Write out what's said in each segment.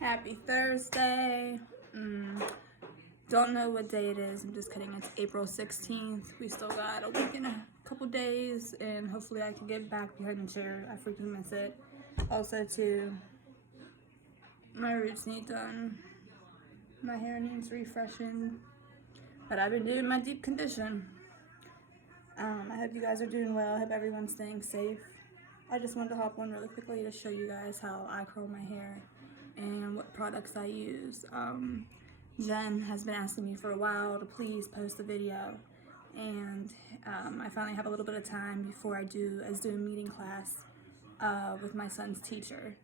Happy Thursday. Don't know what day it is. I'm just kidding. It's April 16th. We still got a week and a couple days, and hopefully I can get back behind the chair. I freaking miss it. Also, too, my roots need done. My hair needs refreshing, but I've been doing my deep condition. I hope you guys are doing well. I hope everyone's staying safe. I just wanted to hop on really quickly to show you guys how I curl my hair and what products I use. Jen has been asking me for a while to please post a video, and I finally have a little bit of time before I do a Zoom meeting class with my son's teacher.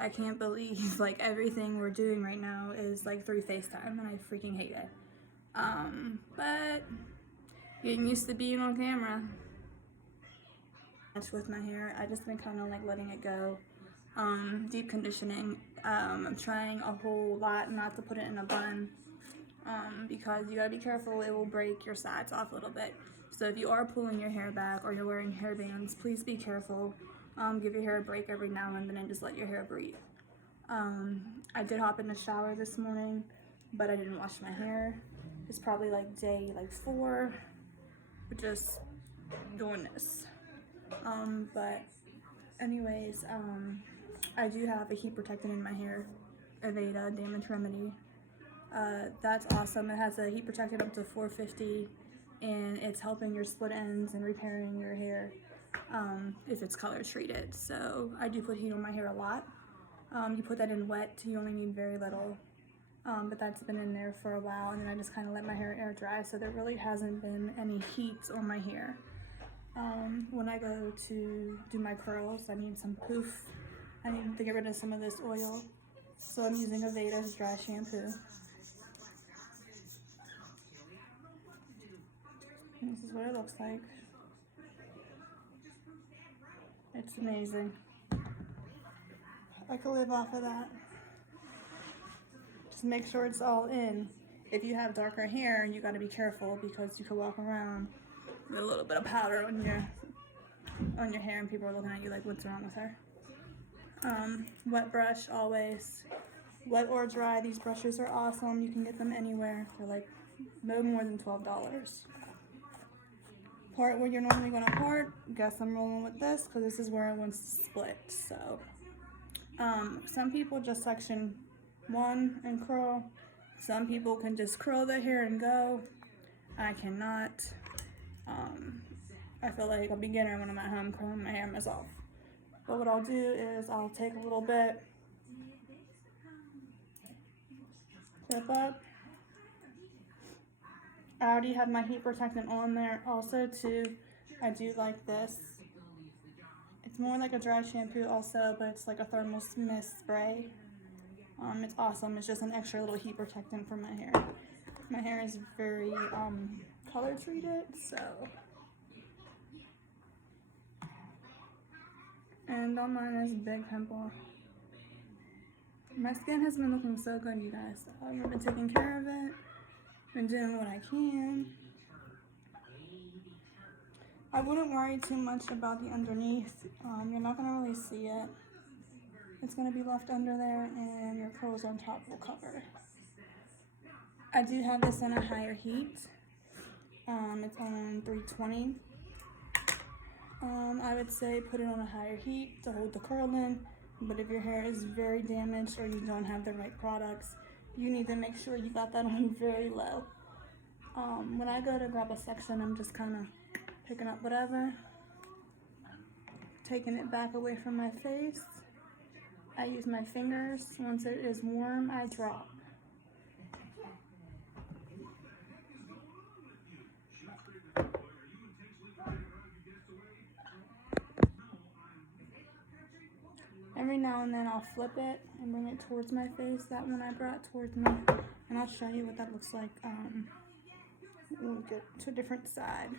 I can't believe like everything we're doing right now is like through FaceTime, and I freaking hate it. But getting used to being on camera. With my hair, I just been kind of like letting it go. Deep conditioning. I'm trying a whole lot not to put it in a bun because you gotta be careful, it will break your sides off a little bit. So if you are pulling your hair back or you're wearing hair bands, please be careful. Give your hair a break every now and then and just let your hair breathe. I did hop in the shower this morning, but I didn't wash my hair. It's probably like day 4, but just doing this. But anyways, I do have a heat protectant in my hair, Aveda Damage Remedy. That's awesome. It has a heat protectant up to 450, and it's helping your split ends and repairing your hair if it's color treated. So I do put heat on my hair a lot. You put that in wet, you only need very little. But that's been in there for a while, and then I just kind of let my hair air dry, so there really hasn't been any heat on my hair. When I go to do my curls, I need some poof. I need to get rid of some of this oil, so I'm using Aveda's dry shampoo. And this is what it looks like. It's amazing. I could live off of that. Just make sure it's all in. If you have darker hair, you got to be careful because you could walk around with a little bit of powder on your hair and people are looking at you like, what's wrong with her? Wet brush always. Wet or dry, these brushes are awesome. You can get them anywhere. They're like no more than $12. Part where you're normally going to part, guess I'm rolling with this because this is where it wants to split. So some people just section 1 and curl. Some people can just curl their hair and go. I cannot. I feel like a beginner when I'm at home curling my hair myself. But what I'll do is I'll take a little bit, clip up. I already have my heat protectant on there. Also too, I do like this. It's more like a dry shampoo also, but it's like a thermal mist spray. It's awesome. It's just an extra little heat protectant for my hair. My hair is very color treated, so. And on mine is a big pimple. My skin has been looking so good, you guys. I've been taking care of it. Been doing what I can. I wouldn't worry too much about the underneath. You're not gonna really see it. It's gonna be left under there, and your curls on top will cover. I do have this on a higher heat. It's on 320. I would say put it on a higher heat to hold the curl in, but if your hair is very damaged or you don't have the right products, you need to make sure you got that on very low. When I go to grab a section, I'm just kind of picking up whatever, taking it back away from my face. I use my fingers. Once it is warm, I drop. Every now and then I'll flip it and bring it towards my face. That one I brought towards me, and I'll show you what that looks like. We'll get to a different side.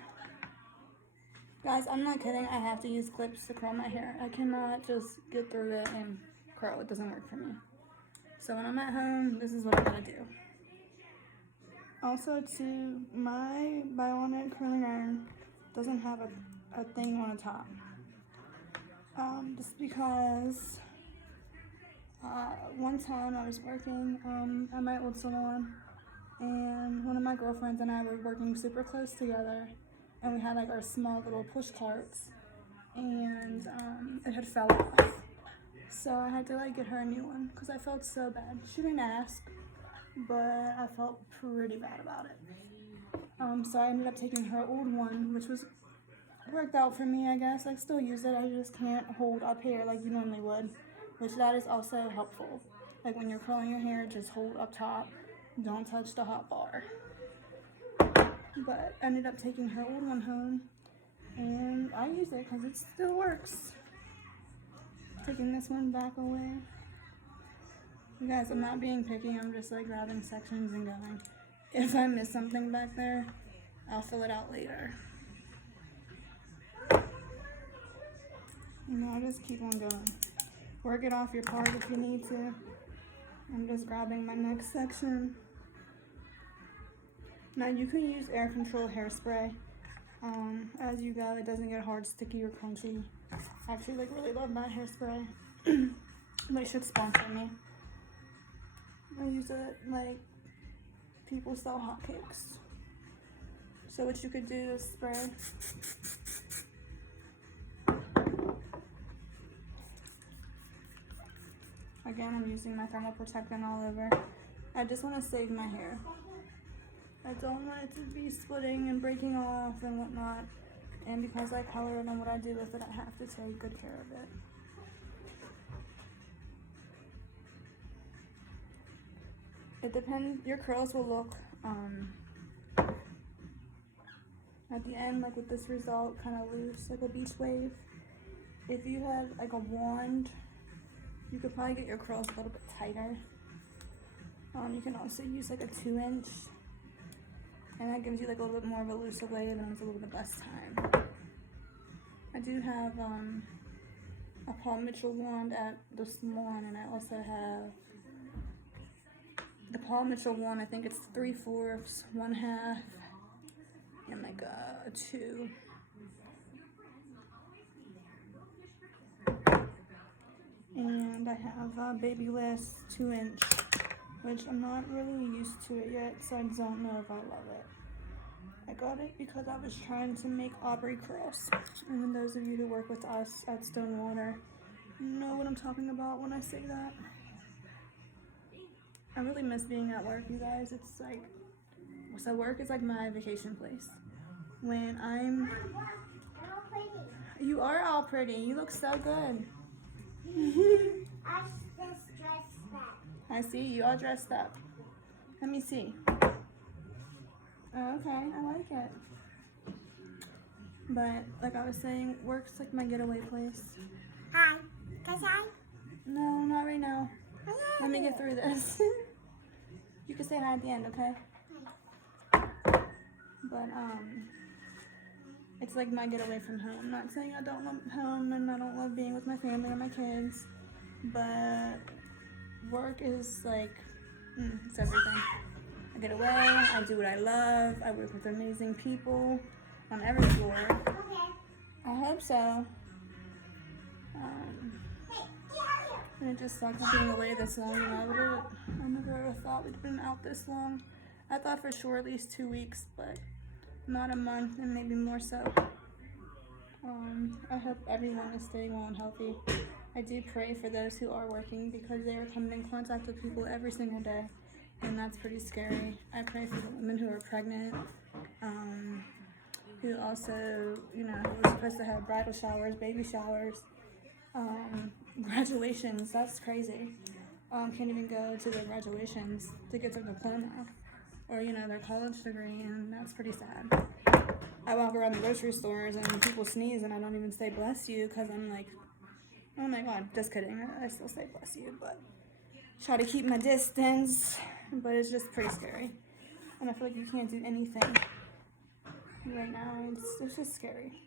Guys, I'm not kidding. I have to use clips to curl my hair. I cannot just get through it and curl. It doesn't work for me. So when I'm at home, this is what I'm gonna do. Also, too, my Bionic curling iron doesn't have a thing on the top. Just because One time I was working at my old salon, and one of my girlfriends and I were working super close together, and we had like our small little push carts, and it had fell off. So I had to like get her a new one because I felt so bad. She didn't ask, but I felt pretty bad about it. So I ended up taking her old one, which worked out for me, I guess. I still use it. I just can't hold up hair like you normally would, which that is also helpful. Like when you're curling your hair, just hold up top. Don't touch the hot bar. But I ended up taking her old one home, and I use it because it still works. Taking this one back away. You guys, I'm not being picky. I'm just like grabbing sections and going. If I miss something back there, I'll fill it out later. You know, I just keep on going. Work it off your part if you need to. I'm just grabbing my next section. Now you can use air control hairspray as you go. It doesn't get hard, sticky, or crunchy. I actually like really love that hairspray. They should sponsor me. I use it like people sell hotcakes. So what you could do is spray. Again, I'm using my thermal protectant all over. I just want to save my hair. I don't want it to be splitting and breaking off and whatnot. And because I color it and what I do with it, I have to take good care of it. It depends. Your curls will look at the end, like with this result, kind of loose, like a beach wave. If you have like a wand, you could probably get your curls a little bit tighter. You can also use like a 2-inch, and that gives you like a little bit more of a looser wave, and it's a little bit less time. I do have a Paul Mitchell wand at the salon, and I also have the Paul Mitchell wand. I think it's 3/4, 1/2, and like a 2. And I have a Babyliss 2-inch, which I'm not really used to it yet, so I don't know if I love it. I got it because I was trying to make Aubrey curls. And then those of you who work with us at Stonewater know what I'm talking about when I say that. I really miss being at work, you guys. It's like, so work is like my vacation place. When you are all pretty. You look so good. I see, you all dressed up. Let me see. Oh, okay, I like it. But like I was saying, work's like my getaway place. Hi. Can I? No, not right now. Let me get through this. You can say hi at the end, okay? But it's like my getaway from home. I'm not saying I don't love home and I don't love being with my family or my kids, but work is like, it's everything. I get away, I do what I love, I work with amazing people on every floor. Okay. I hope so. And it just sucks being away this long, you know. I never ever thought we'd been out this long. I thought for sure at least 2 weeks, but not a month, and maybe more so. I hope everyone is staying well and healthy. I do pray for those who are working because they are coming in contact with people every single day, and that's pretty scary. I pray for the women who are pregnant, who also, you know, who are supposed to have bridal showers, baby showers, graduations. That's crazy. Can't even go to their graduations to get their diploma or, you know, their college degree, and that's pretty sad. I walk around the grocery stores and people sneeze and I don't even say bless you because I'm like, oh my god, just kidding. I still say bless you, but try to keep my distance, but it's just pretty scary. And I feel like you can't do anything right now. It's just scary.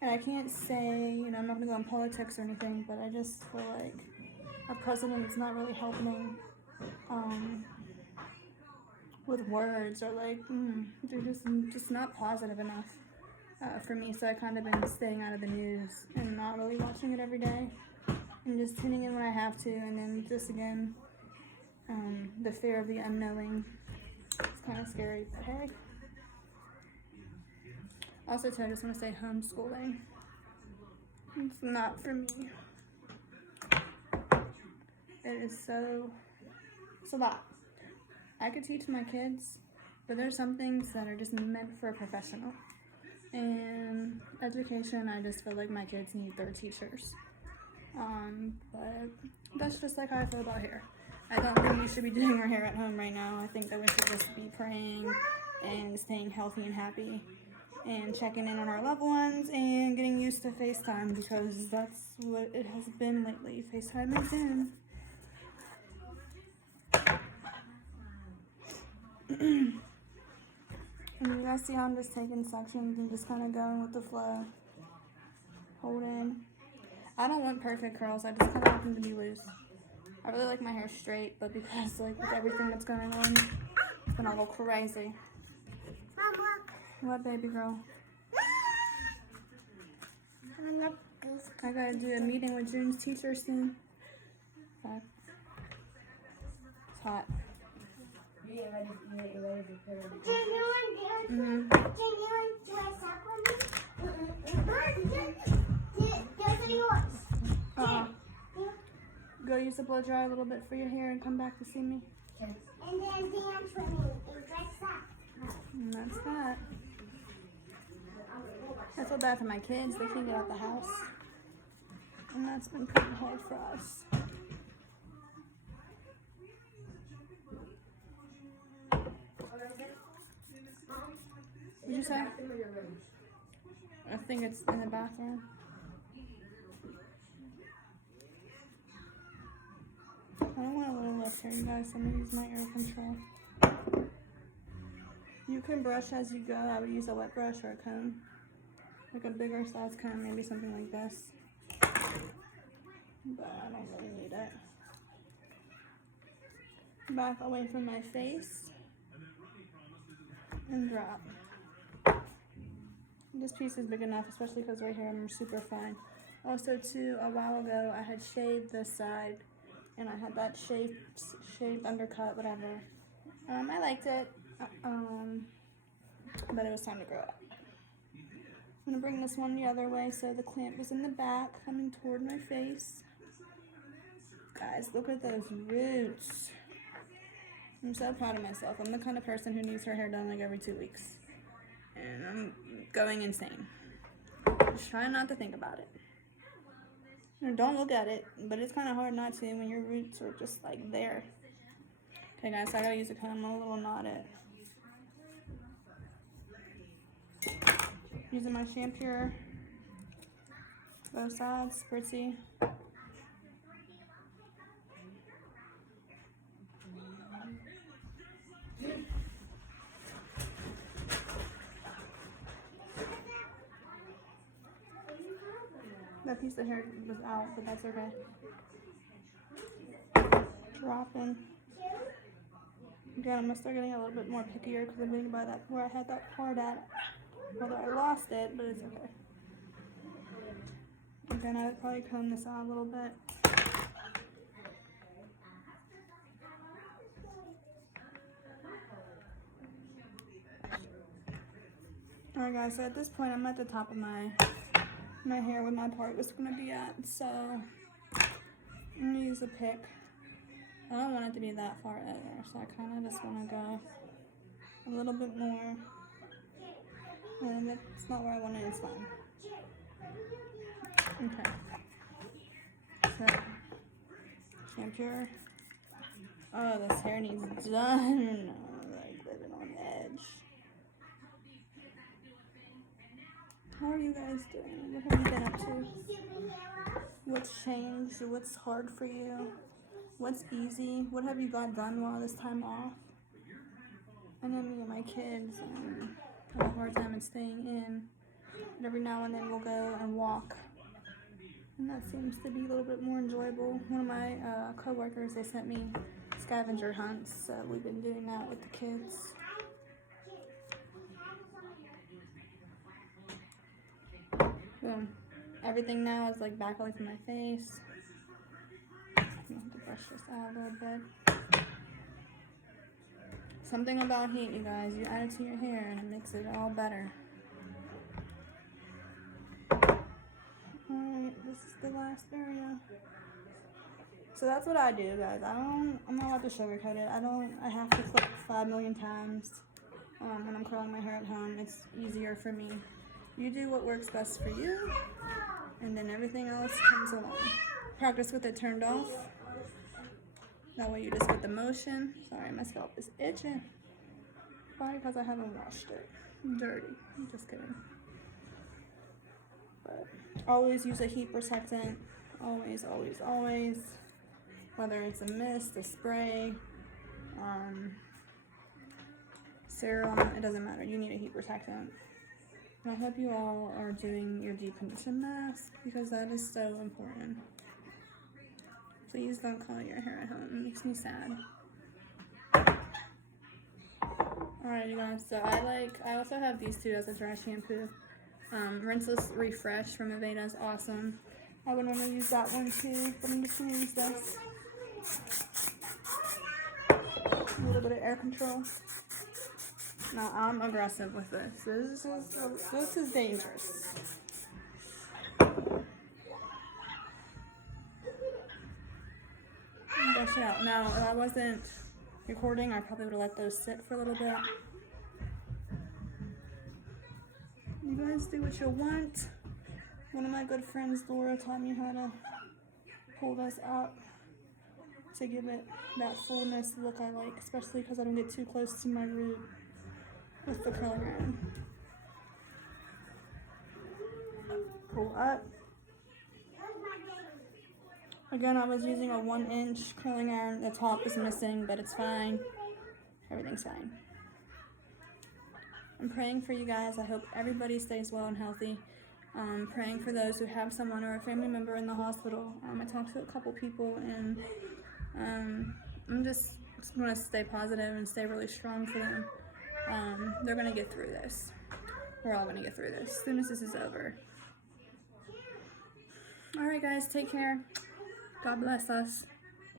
And I can't say, you know, I'm not going to go in politics or anything, but I just feel like our president's not really helping with words, or like, they're just not positive enough for me. So I kind of been staying out of the news and not really watching it every day. and just tuning in when I have to, and then just again, the fear of the unknowing. It's kind of scary, but hey. Also too, I just want to say homeschooling. It's not for me. It is it's a lot. I could teach my kids, but there's some things that are just meant for a professional. And education, I just feel like my kids need their teachers. But that's just like how I feel about hair. I don't think we should be doing our hair at home right now. I think that we should just be praying and staying healthy and happy and checking in on our loved ones and getting used to FaceTime, because that's what it has been lately. FaceTime is in. And you guys see how I'm just taking sections and just kind of going with the flow. Holding. I don't want perfect curls. I just kind of want them to be loose. I really like my hair straight, but because like with everything that's going on, it's been a little crazy. Mom, look. What, baby girl? I gotta do a meeting with June's teacher soon. Fuck. It's hot. Go use the blow dry a little bit for your hair and come back to see me. And then dance for me and dress up. And that's that. I feel bad for my kids. They can't get out the house. And that's been pretty hard for us. What'd you say? I think it's in the bathroom. I don't want a little lift here, you guys. I'm gonna use my air control. You can brush as you go. I would use a wet brush or a comb. Like a bigger size comb, maybe something like this. But I don't really need it. Back away from my face. And drop. This piece is big enough, especially because right here I'm super fine. Also too, a while ago I had shaved this side and I had that shaved undercut, whatever. I liked it, but it was time to grow up. I'm gonna bring this one the other way so the clamp was in the back, coming toward my face. Guys, look at those roots. I'm so proud of myself. I'm the kind of person who needs her hair done like every 2 weeks. And I'm going insane. Just trying not to think about it. Or don't look at it, but it's kind of hard not to when your roots are just like there. Okay guys, so I gotta use a comb, a little knot it. Using my shampoo, both sides, spritzy. That piece of hair was out, but that's okay. Dropping. Again, I'm gonna start getting a little bit more pickier because I'm thinking about that where I had that part at. Although I lost it, but it's okay. Again, I would probably comb this out a little bit. Alright guys, so at this point I'm at the top of my hair where my part was going to be at, so I'm going to use a pick. I don't want it to be that far either, so I kind of just want to go a little bit more, and if it's not where I want it, it's fine. Okay, so shampoo. Oh, this hair needs done. Like living on edge. How are you guys doing? What have you been up to? What's changed? What's hard for you? What's easy? What have you got done while this time off? I know me and my kids have a hard time in staying in. But every now and then we'll go and walk. And that seems to be a little bit more enjoyable. One of my co-workers, they sent me scavenger hunts. So we've been doing that with the kids. Boom. Everything now is like back away from my face. brush this out a little bit. Something about heat, you guys. You add it to your hair and it makes it all better. Alright, this is the last area. So that's what I do, guys. I'm not allowed to sugarcoat it. I have to clip 5 million times when I'm curling my hair at home. It's easier for me. You do what works best for you, and then everything else comes along. Practice with it turned off. That way you just get the motion. Sorry, my scalp is itching. Probably because I haven't washed it. Dirty. I'm just kidding. But always use a heat protectant. Always, always, always. Whether it's a mist, a spray, serum, it doesn't matter. You need a heat protectant. And I hope you all are doing your deep condition mask because that is so important. Please don't curl your hair at home. It makes me sad. Alright, you guys. So I also have these two as a dry shampoo. Rinseless Refresh from Aveda is awesome. I would normally use that one too, but I'm just gonna use this. A little bit of air control. Now I'm aggressive with this. This is dangerous. Brush it out. Now, if I wasn't recording, I probably would have let those sit for a little bit. You guys do what you want. One of my good friends, Laura, taught me how to pull this up to give it that fullness look I like, especially because I don't get too close to my root with the curling iron. Pull up. Again, I was using a 1-inch curling iron. The top is missing, but it's fine. Everything's fine. I'm praying for you guys. I hope everybody stays well and healthy. Praying for those who have someone or a family member in the hospital. I talked to a couple people, and I'm just going to stay positive and stay really strong for them. They're going to get through this. We're all going to get through this as soon as this is over. Alright guys, take care. God bless us.